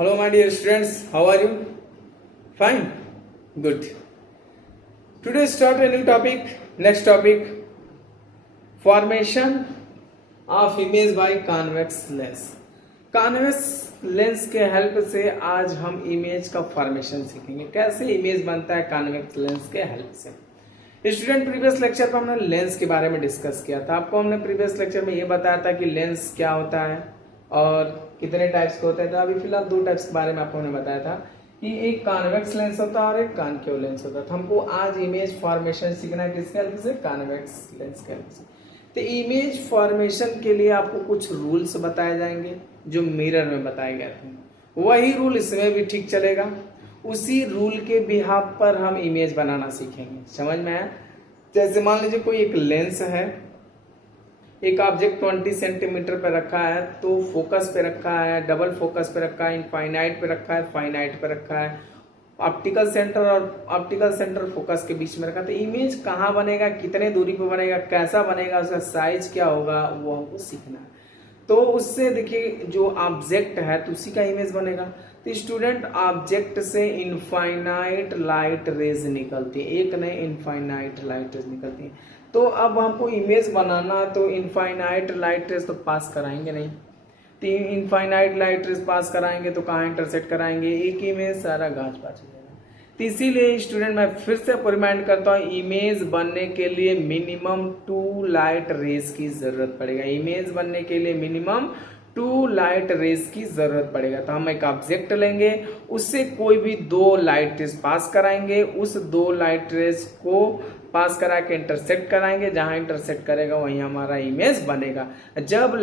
Hello, my dear students. How are you? Fine. Good. Today start a new topic. Next topic: formation of image by convex lens. Convex lens के help से आज हम image का formation सीखेंगे, कैसे image बनता है convex lens के हेल्प से। स्टूडेंट, प्रीवियस लेक्चर पर हमने लेंस के बारे में डिस्कस किया था। आपको हमने प्रीवियस लेक्चर में ये बताया था कि लेंस क्या होता है और कितने टाइप्स के होते हैं। तो अभी फिलहाल दो टाइप्स के बारे में आपको हमने बताया था कि एक कॉन्वेक्स लेंस होता है और एक कॉनकेव लेंस होता है। तो हमको आज इमेज फॉर्मेशन सीखना है किसके हेल्प से? कॉन्वेक्स लेंस के हेल्प से। तो इमेज फॉर्मेशन के लिए आपको कुछ रूल्स बताए जाएंगे जो मिरर में बताए गए थे। वही रूल इसमें भी ठीक चलेगा। उसी रूल के बिहाफ पर हम इमेज बनाना सीखेंगे। समझ में आया? जैसे मान लीजिए कोई एक लेंस है, एक ऑब्जेक्ट 20 सेंटीमीटर पे रखा है, तो फोकस पे रखा है, डबल फोकस पे रखा है, इनफाइनाइट पे रखा है, फाइनाइट पे रखा है, ऑप्टिकल सेंटर और ऑप्टिकल सेंटर फोकस के बीच में रखा। तो इमेज कहाँ बनेगा, कितने दूरी पे बनेगा, कैसा बनेगा, उसका साइज क्या होगा, वो हमको सीखना है। तो उससे देखिए जो ऑब्जेक्ट है तो उसी का इमेज बनेगा। तो स्टूडेंट, ऑब्जेक्ट से इनफाइनाइट लाइट रेज निकलती है, एक नहीं इनफाइनाइट लाइट रेज निकलती है। तो अब हमको इमेज बनाना, तो इनफाइनाइट लाइट रेज तो पास कराएंगे नहीं, तो इनफाइनाइट लाइट रेज पास कराएंगे तो कहाँ इंटरसेक्ट कराएंगे? एक इमेज सारा गांच पाच हो जाएगा। तो इसीलिए स्टूडेंट मैं फिर से रिमाइंड करता हूँ, इमेज बनने के लिए मिनिमम 2 लाइट रेज की जरूरत पड़ेगा। इमेज बनने के लिए मिनिमम 2 लाइट रेज की जरूरत पड़ेगा। तो हम एक ऑब्जेक्ट लेंगे, उससे कोई भी 2 लाइट रेज पास कराएंगे, उस 2 लाइट रेज को पास करा के इंटरसेक्ट कराएंगे, जहां इंटरसेक्ट करेगा वहीं हमारा इमेज बनेगा। जब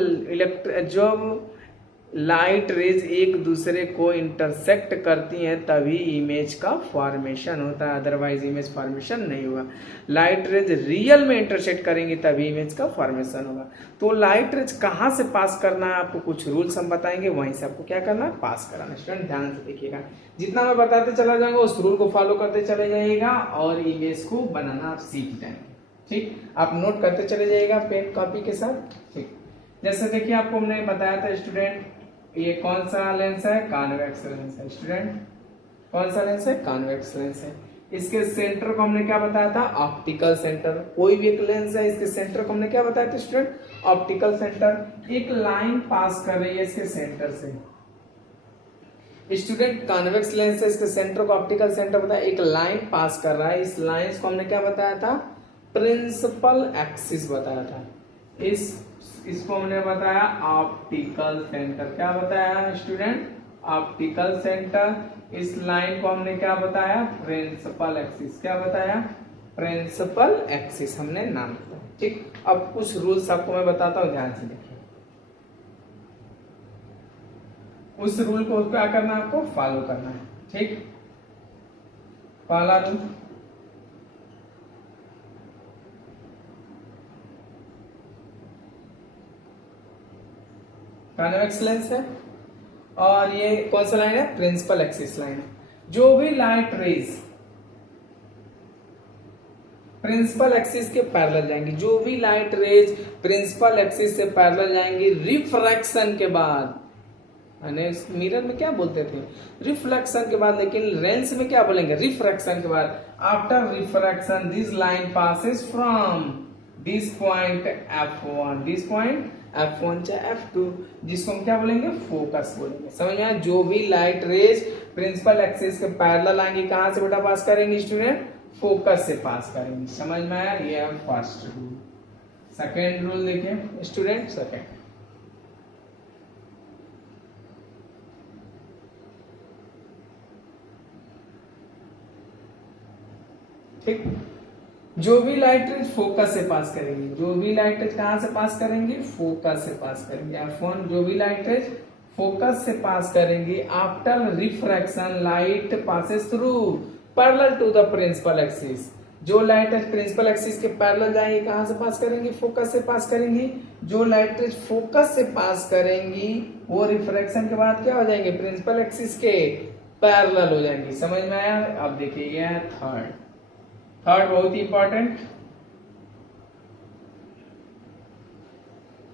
लाइट रेज एक दूसरे को इंटरसेक्ट करती हैं तभी इमेज का फॉर्मेशन होता है, अदरवाइज इमेज फॉर्मेशन नहीं होगा। लाइट रेज रियल में इंटरसेक्ट करेंगे तभी इमेज का फॉर्मेशन होगा। तो लाइट रेज कहाँ से पास करना है, आपको कुछ रूल्स हम बताएंगे, वहीं से आपको क्या करना है? पास कराना। स्टूडेंट ध्यान से देखिएगा, जितना मैं बताते चला जाऊंगा उस रूल को फॉलो करते चले जाइएगा और इमेज को बनाना आप सीख जाएंगे। ठीक, आप नोट करते चले जाइएगा पेन कॉपी के साथ। ठीक, जैसे देखिए आपको हमने बताया था स्टूडेंट, ये कौन सा लेंस है? कॉन्वेक्स लेंस है। स्टूडेंट, कौन सा लेंस है? कॉन्वेक्स लेंस है। इसके सेंटर को हमने क्या बताया था? Optical centre. कोई भी एक लेंस है, इसके सेंटर को हमने क्या बताया था स्टूडेंट? Optical centre. एक लाइन पास कर रही है इसके सेंटर से। स्टूडेंट, कॉन्वेक्स लेंस है, इसके सेंटर को ऑप्टिकल सेंटर बताया, एक लाइन पास कर रहा है। इस लाइन को हमने क्या बताया था? प्रिंसिपल एक्सिस बताया था। इसको हमने बताया ऑप्टिकल सेंटर। क्या बताया स्टूडेंट? Optical centre. इस लाइन को हमने क्या बताया? Principal axis. क्या बताया? प्रिंसिपल एक्सिस हमने नाम दिया। ठीक, अब कुछ रूल्स आपको मैं बताता हूं, ध्यान से देखिए। उस रूल को क्या करना है? आपको फॉलो करना है। ठीक, पहला रूल, कॉन्वेक्स लेंस है और ये कौन सा लाइन है? प्रिंसिपल एक्सिस लाइन है। जो भी लाइट रेज प्रिंसिपल एक्सिस के पैरेलल जाएंगी, जो भी लाइट रेज प्रिंसिपल एक्सिस से पैरेलल जाएंगी रिफ्रैक्शन के बाद, मिरर में क्या बोलते थे? रिफ्लेक्शन के बाद, लेकिन लेंस में क्या बोलेंगे? रिफ्रैक्शन के बाद। After refraction this line passes from this point F1, this point F1 चाहे F2, जिसको हम क्या बोलेंगे? फोकस बोलेंगे। समझ में आया? जो भी लाइट रेज प्रिंसिपल एक्सिस के पैरेलल आएंगी, कहां से बेटा पास करेंगे स्टूडेंट? फोकस से पास करेंगे। समझ में आया? ये है फर्स्ट रूल। सेकेंड रूल देखिए स्टूडेंट, सेकेंड, ठीक, जो भी लाइट रेज फोकस से पास करेंगे, जो भी लाइट रेज कहां से पास करेंगे? फोकस से पास करेंगे। F1, जो भी लाइट रेज फोकस से पास करेंगे, after refraction light passes through parallel to the principal axis. जो लाइट रेज प्रिंसिपल एक्सिस के पैरेलल जाएंगे, कहां से पास करेंगी? फोकस से पास करेंगी। जो लाइट रेज फोकस से पास करेंगी वो रिफ्रैक्शन के बाद क्या हो जाएंगे? प्रिंसिपल एक्सिस के पैरेलल हो जाएंगी। समझ में आया? अब देखिए ये थर्ड बहुत ही इंपॉर्टेंट,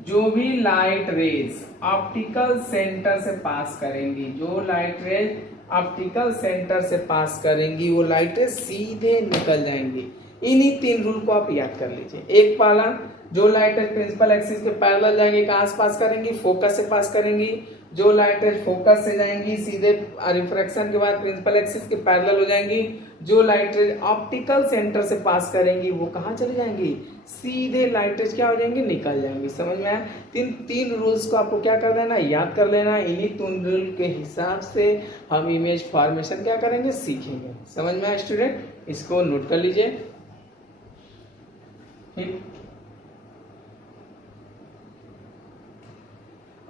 जो भी लाइट रेज ऑप्टिकल सेंटर से पास करेंगी, जो लाइट रेज ऑप्टिकल सेंटर से पास करेंगी वो लाइट रेज सीधे निकल जाएंगी। इन्हीं 3 रूल को आप याद कर लीजिए। एक पाला, जो लाइट रेज प्रिंसिपल एक्सिस के पैरेलल जाएंगी कहां से पास करेंगी, फोकस से पास करेंगी। जो लाइट रेज फोकस से जाएंगी सीधे रिफ्रैक्शन के बाद प्रिंसिपल एक्सिस के पैरेलल हो जाएंगी। जो लाइट रेज ऑप्टिकल सेंटर से पास करेंगी वो कहां चली जाएंगी, सीधे लाइट रेज क्या हो जाएंगी, निकल जाएंगी। समझ में आया? तीन रूल्स को आपको क्या कर लेना, याद कर लेना। इन्हीं 3 रूल के हिसाब से हम इमेज फॉर्मेशन क्या करेंगे, सीखेंगे। समझ में आया स्टूडेंट? इसको नोट कर लीजिए। ठीक,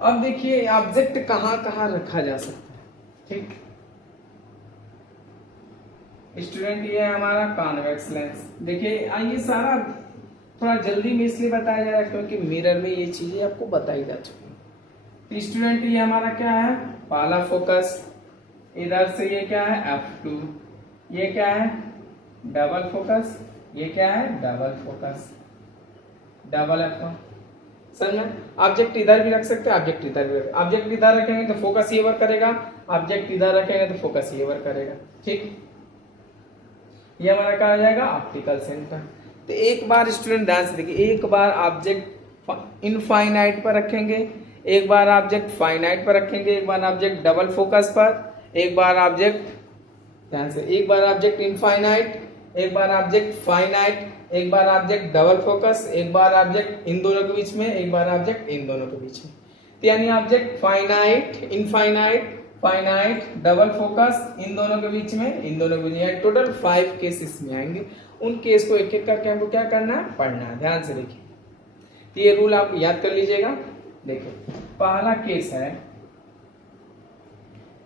अब देखिए ऑब्जेक्ट कहां कहां रखा जा सकता है। ठीक स्टूडेंट, ये है हमारा कॉन्वेक्स लेंस। देखिए ये सारा थोड़ा जल्दी में इसलिए बताया जा रहा है क्योंकि मिरर में ये चीजें आपको बताई जा चुकी है। तो स्टूडेंट ये हमारा क्या है, पहला फोकस। इधर से ये क्या है, f2। ये क्या है, डबल फोकस। ये क्या है, डबल फोकस, डबल f1। समझ में? ऑब्जेक्ट इधर भी रख सकते हैं, ऑब्जेक्ट इधर भी रख। ऑब्जेक्ट इधर रखेंगे तो फोकस ये वर्क करेगा, ऑब्जेक्ट इधर रखेंगे तो फोकस ये वर्क करेगा। ठीक, ये हमारा क्या हो जाएगा, ऑप्टिकल सेंटर। तो एक बार स्टूडेंट ध्यान से देखिए, एक बार ऑब्जेक्ट इनफाइनाइट पर रखेंगे, एक बार ऑब्जेक्ट फाइनाइट पर रखेंगे, एक बार ऑब्जेक्ट डबल फोकस पर, एक बार ऑब्जेक्ट, ध्यान से, एक बार ऑब्जेक्ट इनफाइनाइट, एक बार ऑब्जेक्ट फाइनाइट, एक बार ऑब्जेक्ट डबल फोकस, एक बार ऑब्जेक्ट इन दोनों के बीच में, एक बार ऑब्जेक्ट इन दोनों के बीच में। तो यानी object finite, infinite, finite, double focus, इन दोनों के बीच में, इन दोनों के बीच में, टोटल 5 केसेस में आएंगे। उन केस को एक एक करके हमको क्या करना है, पढ़ना है। ध्यान से देखिए, तो ये रूल आप याद कर लीजिएगा। देखिए पहला केस है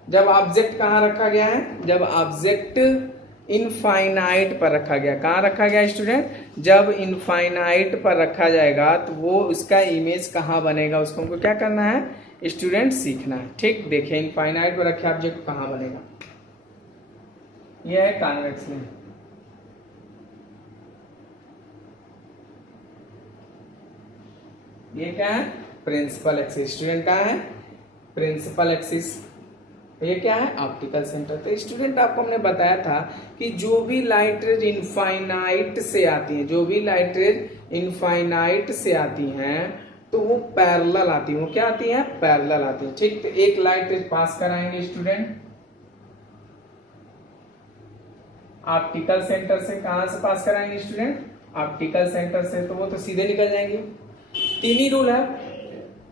जब ऑब्जेक्ट कहां रखा गया है, जब ऑब्जेक्ट इनफाइनाइट पर रखा गया। कहां रखा गया स्टूडेंट, जब इनफाइनाइट पर रखा जाएगा तो वो उसका इमेज कहां बनेगा, उसको हमको क्या करना है स्टूडेंट, सीखना है। ठीक, देखिए इनफाइनाइट पर रखे ऑब्जेक्ट कहां बनेगा, यह है कॉन्वेक्स लेंस। ये क्या है, प्रिंसिपल एक्सिस। स्टूडेंट कहां है, प्रिंसिपल एक्सिस। ये क्या है, ऑप्टिकल सेंटर। तो स्टूडेंट आपको हमने बताया था कि जो भी लाइट रेज इनफाइनाइट से आती है, जो भी लाइट रेज इनफाइनाइट से आती हैं तो वो पैरेलल आती है। वो क्या आती है, पैरेलल आती है। ठीक, तो एक लाइट रेज पास कराएंगे स्टूडेंट ऑप्टिकल सेंटर से। कहां से पास कराएंगे स्टूडेंट, ऑप्टिकल सेंटर से, तो वो तो सीधे निकल जाएंगे। 3 ही रूल है,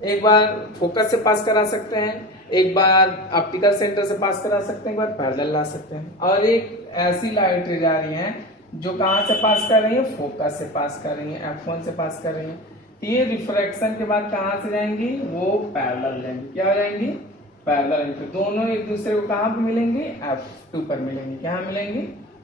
एक बार फोकस से पास करा सकते हैं, एक बार ऑप्टिकल सेंटर से पास करा सकते हैं, एक बार पैरेलल ला सकते हैं। और एक ऐसी लाइट रेज आ रही है जो कहां से पास कर रही है, फोकस से पास कर रही है, f1 से पास कर रही है। तो ये रिफ्रैक्शन के बाद कहां से जाएंगी, वो पैरेलल जाएंगी। क्या हो जाएंगी, पैरेलल। तो दोनों एक दूसरे को कहां पर मिलेंगे, f2 पर मिलेंगे। क्या मिलेंगे,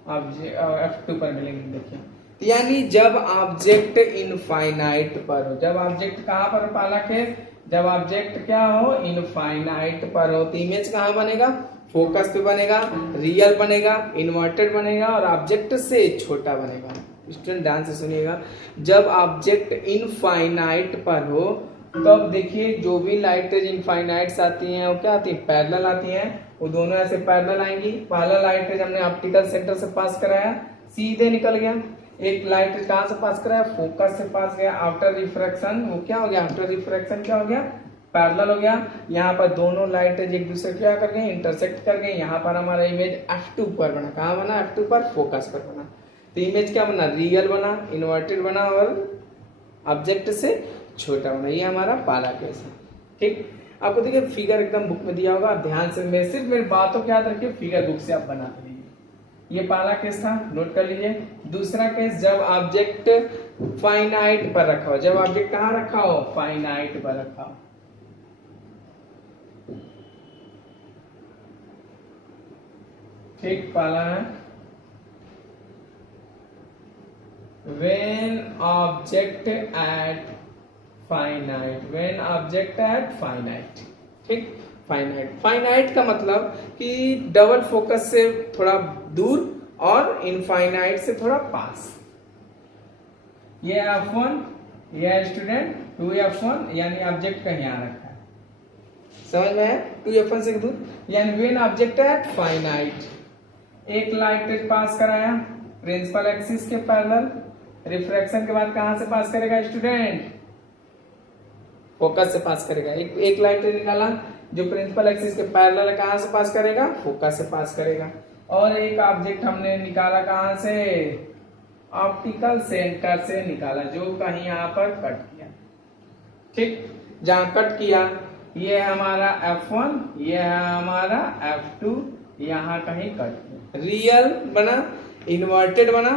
f2 पर मिलेंगे। देखिए, यानी जब ऑब्जेक्ट इनफाइनाइट पर हो, जब ऑब्जेक्ट कहां पर पालक है, जब ऑब्जेक्ट क्या हो, इनफाइनाइट पर हो, तो इमेज कहां बनेगा, फोकस पे बनेगा, रियल बनेगा, इन्वर्टेड बनेगा और ऑब्जेक्ट से छोटा बनेगा। स्टूडेंट ध्यान से सुनिएगा, जब ऑब्जेक्ट इनफाइनाइट पर हो तब देखिए जो भी लाइट रेज इनफाइनाइट्स आती हैं वो क्या आती है, पैरेलल आती हैं। वो दोनों ऐसे पैरेलल आएंगी। पहला लाइट रेज हमने ऑप्टिकल सेंटर से पास कराया, सीधे निकल गया। एक लाइट रेज कहां से पास कराया, फोकस से पास गया। आफ्टर रिफ्रैक्शन वो क्या हो गया, आफ्टर रिफ्रैक्शन क्या हो गया, पैरेलल हो गया। यहाँ पर दोनों लाइट रेज एक दूसरे क्या कर गए, इंटरसेक्ट कर गए। यहाँ पर हमारा इमेज f2 पर बना। कहाँ बना, f2 पर, फोकस पर बना। तो इमेज क्या बना, रियल बना, इन्वर्टेड बना और ऑब्जेक्ट से छोटा बना। ये हमारा पहला केस है। ठीक, आपको देखिए फिगर एकदम बुक में दिया होगा, आप ध्यान से, मैं सिर्फ मेरी बातों को याद रखिए, फिगर बुक से आप बनाते रहिए। ये पहला केस था, नोट कर लीजिए। दूसरा केस, जब ऑब्जेक्ट फाइनाइट पर रखा हो। जब ऑब्जेक्ट कहां रखा हो, फाइनाइट पर रखा हो। ठीक, पहला है when object at finite, when object at finite। ठीक, फाइनाइट, फाइनाइट का मतलब कि डबल फोकस से थोड़ा दूर और इनफाइनाइट से थोड़ा पास। ये f1, ये है स्टूडेंट 2f1 यानी ऑब्जेक्ट का यहाँ रखा है, समझ में है। 2f1 से दूर यानी व्हेन ऑब्जेक्ट एट फाइनाइट, एक लाइट पास कराया प्रिंसिपल एक्सिस के पैरेलल, रिफ्रैक्शन के बाद कहां से पास करेगा स्टूडेंट, फोकस से पास करेगा। एक लाइट निकाला जो प्रिंसिपल एक्सिस के पैरेलल है, कहां से पास करेगा, फोकस से पास करेगा। और एक ऑब्जेक्ट हमने निकाला कहां से, ऑप्टिकल सेंटर से निकाला, जो कहीं यहाँ पर कट किया, ठीक, जहां कट किया ये है हमारा F1, ये है हमारा F2, यहाँ कहीं कट किया, रियल बना इन्वर्टेड बना,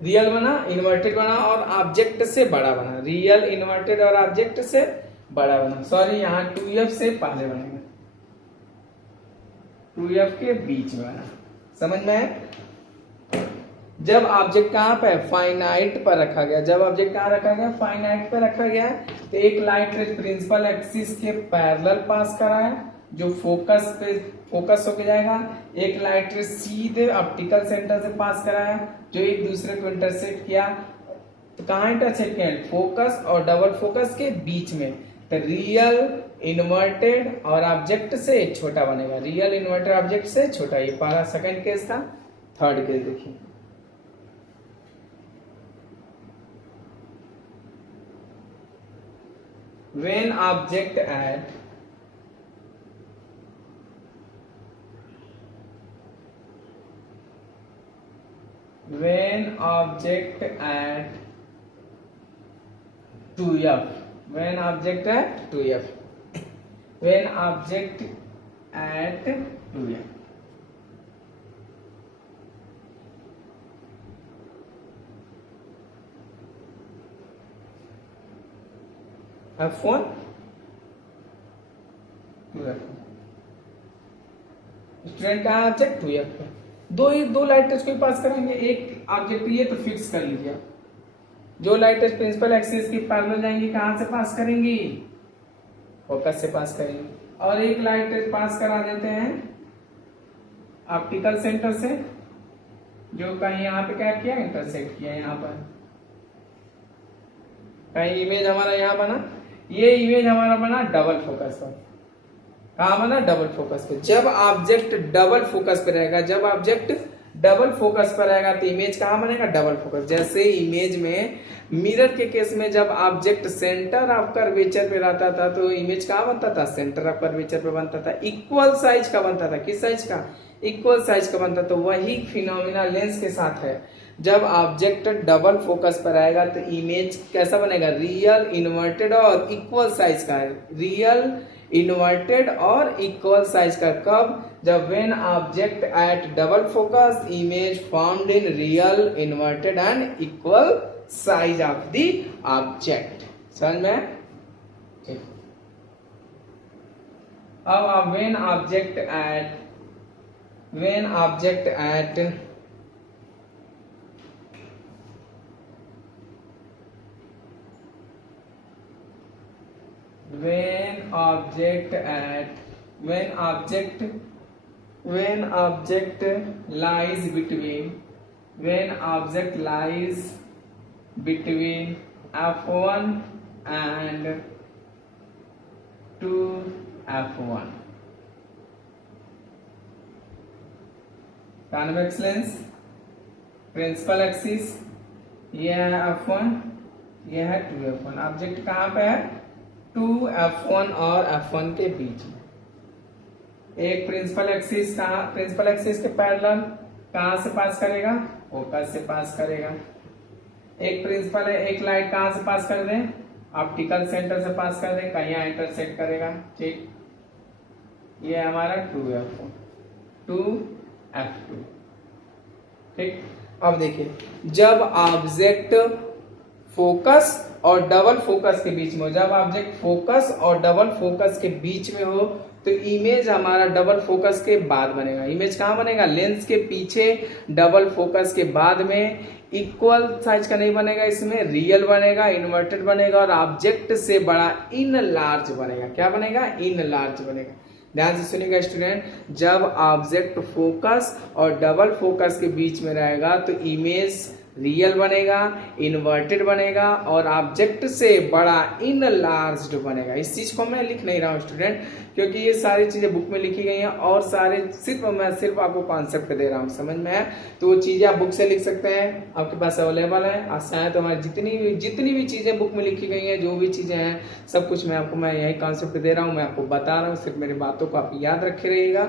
रियल बना इन्वर्टेड बना और ऑब्जेक्ट से बड़ा बना, रियल इन्वर्टेड और ऑब्जेक्ट से बड़ा बना, सॉरी यहाँ 2f से पहले बनेगा, 2f के बीच में बना, समझ में है। जब ऑब्जेक्ट कहां पे फाइनाइट पर रखा गया, जब ऑब्जेक्ट कहां रखा गया, फाइनाइट पर रखा गया, तो एक लाइट रे प्रिंसिपल एक्सिस के पैरेलल पास कराया जो फोकस पे फोकस होके जाएगा, एक लाइट रे सीधे ऑप्टिकल सेंटर से पास कराया जो एक दूसरे को इंटरसेक्ट किया, तो कहां इंटरसेक्ट किया, फोकस और डबल फोकस के बीच में, तो रियल इन्वर्टेड और ऑब्जेक्ट से छोटा बनेगा, रियल इन्वर्टेड ऑब्जेक्ट से छोटा। ये पहला सेकंड केस था। थर्ड केस देखिए, when object at when object at 2f, when object at 2f, when object at 2f, F1 2f, student का ऑब्जेक्ट 2f पे दो लाइट टच को पास करेंगे, एक ऑब्जेक्ट ये तो फिक्स कर लीजिए, जो लाइट टच प्रिंसिपल एक्सिस की पैरेलल जाएंगी कहां से पास करेंगी, फोकस से पास करेंगे, और एक लाइट टच पास करा देते हैं ऑप्टिकल सेंटर से, जो कहीं यहाँ पे क्या किया, इंटरसेक्ट किया, यहाँ पर कहीं इमेज हमारा यहाँ बना, ये इमेज हमारा बना डबल फोकस पर, कहां बना, डबल फोकस पे। जब ऑब्जेक्ट डबल फोकस पे रहेगा, जब ऑब्जेक्ट डबल फोकस पर रहेगा तो इमेज कहां बनेगा, डबल फोकस। जैसे इमेज में मिरर के केस में जब ऑब्जेक्ट सेंटर ऑफ कर्वेचर पे रहता था तो इमेज कहां बनता था, सेंटर ऑफ कर्वेचर पे बनता था, इक्वल साइज का बनता था, किस साइज का, इक्वल साइज का बनता। तो वही फिनोमिना लेंस के साथ है, जब ऑब्जेक्ट डबल फोकस पर आएगा तो इमेज कैसा बनेगा, रियल इन्वर्टेड और इक्वल साइज का है, रियल इन्वर्टेड और इक्वल साइज का। कब, जब when object at double focus image found in real inverted and equal size of the object, समझ में। अब व्हेन ऑब्जेक्ट एट when object at lies between f1 and 2f1, convex lens, principal axis, ये है F1, ये है 2f1, ऑब्जेक्ट कहां पे है, 2f1 और f1 के बीच में। एक प्रिंसिपल एक्सिस कहां, प्रिंसिपल एक्सिस के पैरेलल कहां से पास करेगा, फोकस से पास करेगा। एक प्रिंसिपल है, एक लाइट कहां से पास कर दे, ऑप्टिकल सेंटर से पास कर दे, कहीं इंटरसेक्ट करेगा, ठीक। ये हमारा 2f1 2f2, ठीक। अब देखिए, जब ऑब्जेक्ट फोकस और डबल फोकस के बीच में हो, जब ऑब्जेक्ट फोकस और डबल फोकस के बीच में हो तो इमेज हमारा डबल फोकस के बाद बनेगा। इमेज कहां बनेगा, लेंस के पीछे डबल फोकस के बाद में, इक्वल साइज का नहीं बनेगा, इसमें रियल बनेगा, इन्वर्टेड बनेगा और ऑब्जेक्ट से बड़ा इन लार्ज बनेगा। क्या बनेगा, इन लार्ज बनेगा। ध्यान से सुनिएगा स्टूडेंट, जब ऑब्जेक्ट फोकस और डबल फोकस के बीच में रहेगा तो इमेज रियल बनेगा, इन्वर्टेड बनेगा और ऑब्जेक्ट से बड़ा इनलार्ज्ड बनेगा। इस चीज को मैं लिख नहीं रहा हूँ स्टूडेंट, क्योंकि ये सारी चीजें बुक में लिखी गई हैं और मैं सिर्फ आपको कॉन्सेप्ट दे रहा हूँ, समझ में है तो वो चीजें आप बुक से लिख सकते हैं, आपके पास अवेलेबल है। आप चाहें तो हमारी जितनी भी चीजें बुक में लिखी गई हैं, जो भी चीजें हैं, सब कुछ मैं यही कॉन्सेप्ट दे रहा हूँ, मैं आपको बता रहा हूँ। सिर्फ मेरी बातों को आप याद रखे रहिएगा,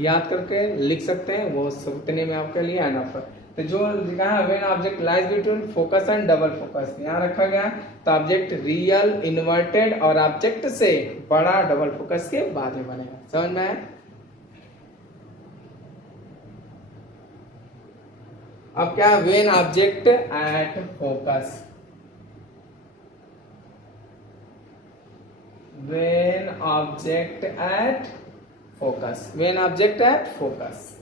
याद करके लिख सकते हैं, वो सब इतने में आपके लिए एनफ है। तो जो लिखा है when object lies between focus and double focus, यहाँ रखा गया तो ऑब्जेक्ट रियल, इन्वर्टेड और ऑब्जेक्ट से बड़ा डबल फोकस के बाद में बनेगा। समझ में आया? अब क्या है when object at focus, when object at focus, when object at focus.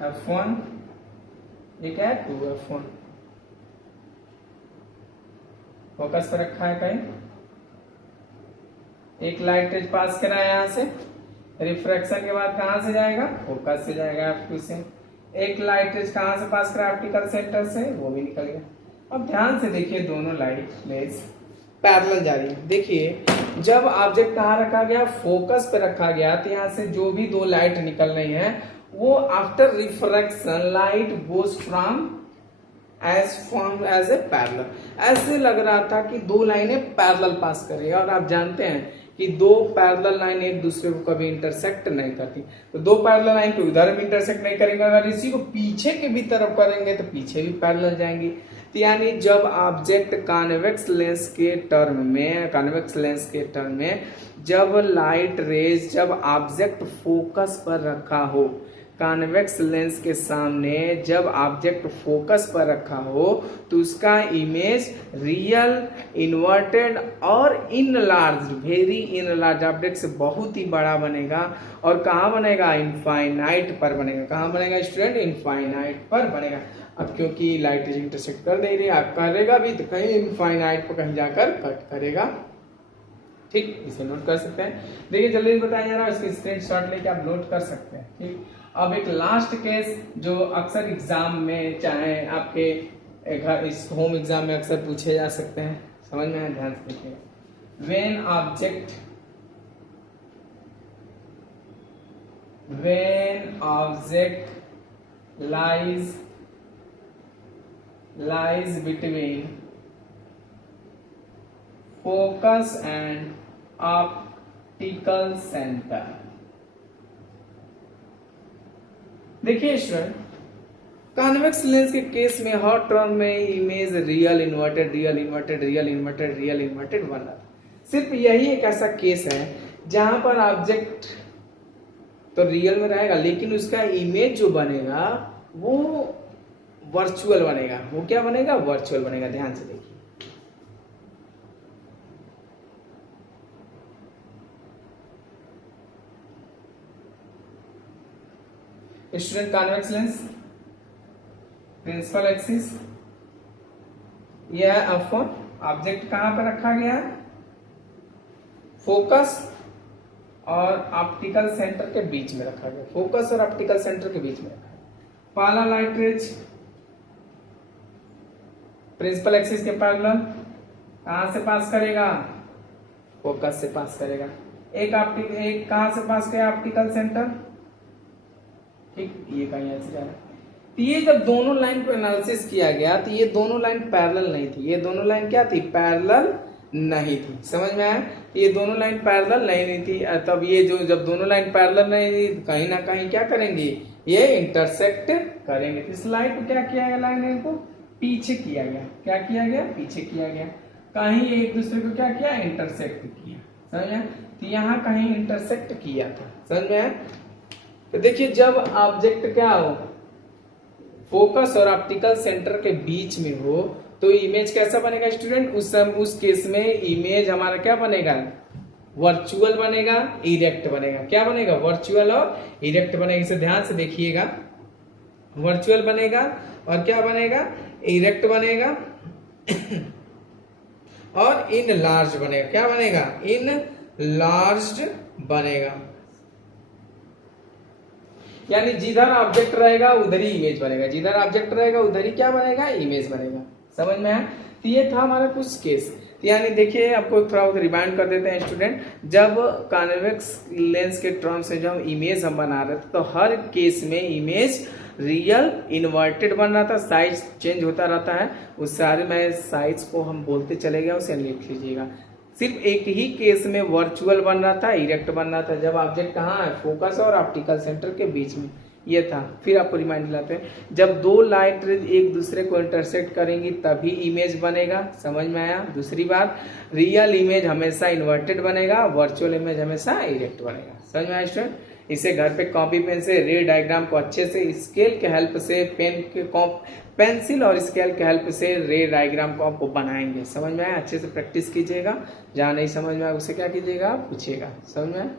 F1 ये क्या है 2F1 फोकस पर रखा है कहीं, एक लाइट रेज पास करा है यहाँ से, रिफ्रैक्शन के बाद कहां से जाएगा, फोकस से जाएगा F2 से। एक लाइट रेज कहां से पास करा, ऑप्टिकल सेंटर से, वो भी निकल गया। अब ध्यान से देखिए, दोनों लाइट रेज पैरेलल जा रही है। देखिए जब ऑब्जेक्ट कहां रखा गया, फोकस पे रखा गया, तो यहाँ से जो भी दो लाइट निकल रही है वो after refraction light goes from as a parallel. ऐसे लग रहा था कि दो लाइनें पैरेलल पास करेगा, और आप जानते हैं कि दो पैरेलल लाइन एक दूसरे को कभी इंटरसेक्ट नहीं करती। तो दो पैरेलल लाइन को उधर भी इंटरसेक्ट नहीं करेंगे, अगर इसी को पीछे के भी तरफ करेंगे तो पीछे भी पैरेलल जाएंगी। तो यानी जब ऑब्जेक्ट कॉन्वेक्स लेंस के टर्म में जब लाइट रेज जब ऑब्जेक्ट फोकस पर रखा हो, कॉन्वेक्स लेंस के सामने जब ऑब्जेक्ट फोकस पर रखा हो, तो उसका इमेज रियल, इन्वर्टेड और इनलार्ज, वेरी इनलार्ज ऑब्जेक्ट से बहुत ही बड़ा बनेगा। और कहाँ बनेगा, इनफाइनाइट पर बनेगा। कहाँ बनेगा स्टूडेंट, इनफाइनाइट पर बनेगा। अब क्योंकि लाइट इंटरसेक्ट कर दे रही है, आप करेगा भी तो कहीं इनफाइनाइट पर कहीं जाकर कट करेगा। ठीक, इसे नोट कर सकते हैं। देखिए जल्दी बताया जा रहा है, इसकी स्क्रीनशॉट लेके आप नोट कर सकते हैं। ठीक, अब एक लास्ट केस जो अक्सर एग्जाम में, चाहे आपके घर इस होम एग्जाम में अक्सर पूछे जा सकते हैं, समझ में आए, ध्यान से देखिए। When object lies between focus and optical center। देखिए स्टूडेंट, कॉन्वेक्स लेंस के केस में हर टर्म में इमेज रियल इन्वर्टेड बन रहा था। सिर्फ यही एक ऐसा केस है जहां पर ऑब्जेक्ट तो रियल में रहेगा, लेकिन उसका इमेज जो बनेगा वो वर्चुअल बनेगा। वो क्या बनेगा, वर्चुअल बनेगा। ध्यान से देखिए, student convex lens, principal axis, यह F1, ऑब्जेक्ट कहां पर रखा गया है, फोकस और ऑप्टिकल सेंटर के बीच में रखा गया, फोकस और ऑप्टिकल सेंटर के बीच में रखा है। पहला लाइट रेज प्रिंसिपल एक्सिस के पैरेलल कहां से पास करेगा, फोकस से पास करेगा। एक कहां से पास किया, ऑप्टिकल सेंटर। ठीक, ये कहीं ऐसे जा रहा है। तो ये जब दोनों लाइन को एनालिसिस किया गया तो ये दोनों लाइन पैरेलल नहीं थी। ये दोनों लाइन क्या थी, पैरेलल नहीं थी। समझ में आया, ये दोनों लाइन पैरेलल नहीं थी। तब ये जो जब दोनों लाइन पैरेलल नहीं थी, कहीं ना कहीं क्या करेंगे, ये इंटरसेक्ट करेंगे। इस लाइन को क्या किया गया, लाइन को पीछे किया गया। क्या किया गया, पीछे किया गया। कहीं एक दूसरे को क्या किया, इंटरसेक्ट किया। समझ में, तो यहाँ कहीं इंटरसेक्ट किया था। समझ में। तो देखिए जब ऑब्जेक्ट क्या हो, फोकस और ऑप्टिकल सेंटर के बीच में हो, तो इमेज कैसा बनेगा स्टूडेंट, उस केस में इमेज हमारा क्या बनेगा, वर्चुअल बनेगा, इरेक्ट बनेगा। क्या बनेगा, वर्चुअल और इरेक्ट बनेगा। इसे ध्यान से देखिएगा, वर्चुअल बनेगा और क्या बनेगा, इरेक्ट बनेगा। और इन लार्ज बनेगा। क्या बनेगा? इन लार्ज बनेगा। यानी जिधर ऑब्जेक्ट रहेगा उधर ही इमेज बनेगा, जिधर ऑब्जेक्ट रहेगा उधर ही क्या बनेगा? इमेज बनेगा। समझ में आया? तो ये था हमारा कुछ केस। तो यानी देखिए, आपको थोड़ा रिमाइंड कर देते हैं स्टूडेंट, जब कॉन्वेक्स लेंस के टर्म्स में जब इमेज हम बना रहे थे तो हर केस में इमेज रियल इन्वर्टेड बन रहा था, साइज चेंज होता रहता है। उस सारे में साइज को हम बोलते चले गए, उसे लिख लीजिएगा। सिर्फ एक ही केस में वर्चुअल बन रहा था, इरेक्ट बन रहा था, जब ऑब्जेक्ट कहाँ है? फोकस और ऑप्टिकल सेंटर के बीच में, ये था। फिर आपको रिमाइंड दिलाते हैं, जब दो लाइट रेज एक दूसरे को इंटरसेक्ट करेंगी तभी इमेज बनेगा। समझ में आया? दूसरी बात, रियल इमेज हमेशा इन्वर्टेड बनेगा, वर्चुअल इमेज हमेशा इरेक्ट बनेगा। समझ में आया स्टूडेंट? इसे घर पे कॉपी पेन से रे डायग्राम को अच्छे से स्केल के हेल्प से पेंसिल और स्केल के हेल्प से रे डायग्राम को आपको बनाएंगे। समझ में आया? अच्छे से प्रैक्टिस कीजिएगा। जहाँ नहीं समझ में आया उसे क्या कीजिएगा? पूछिएगा। समझ में आया?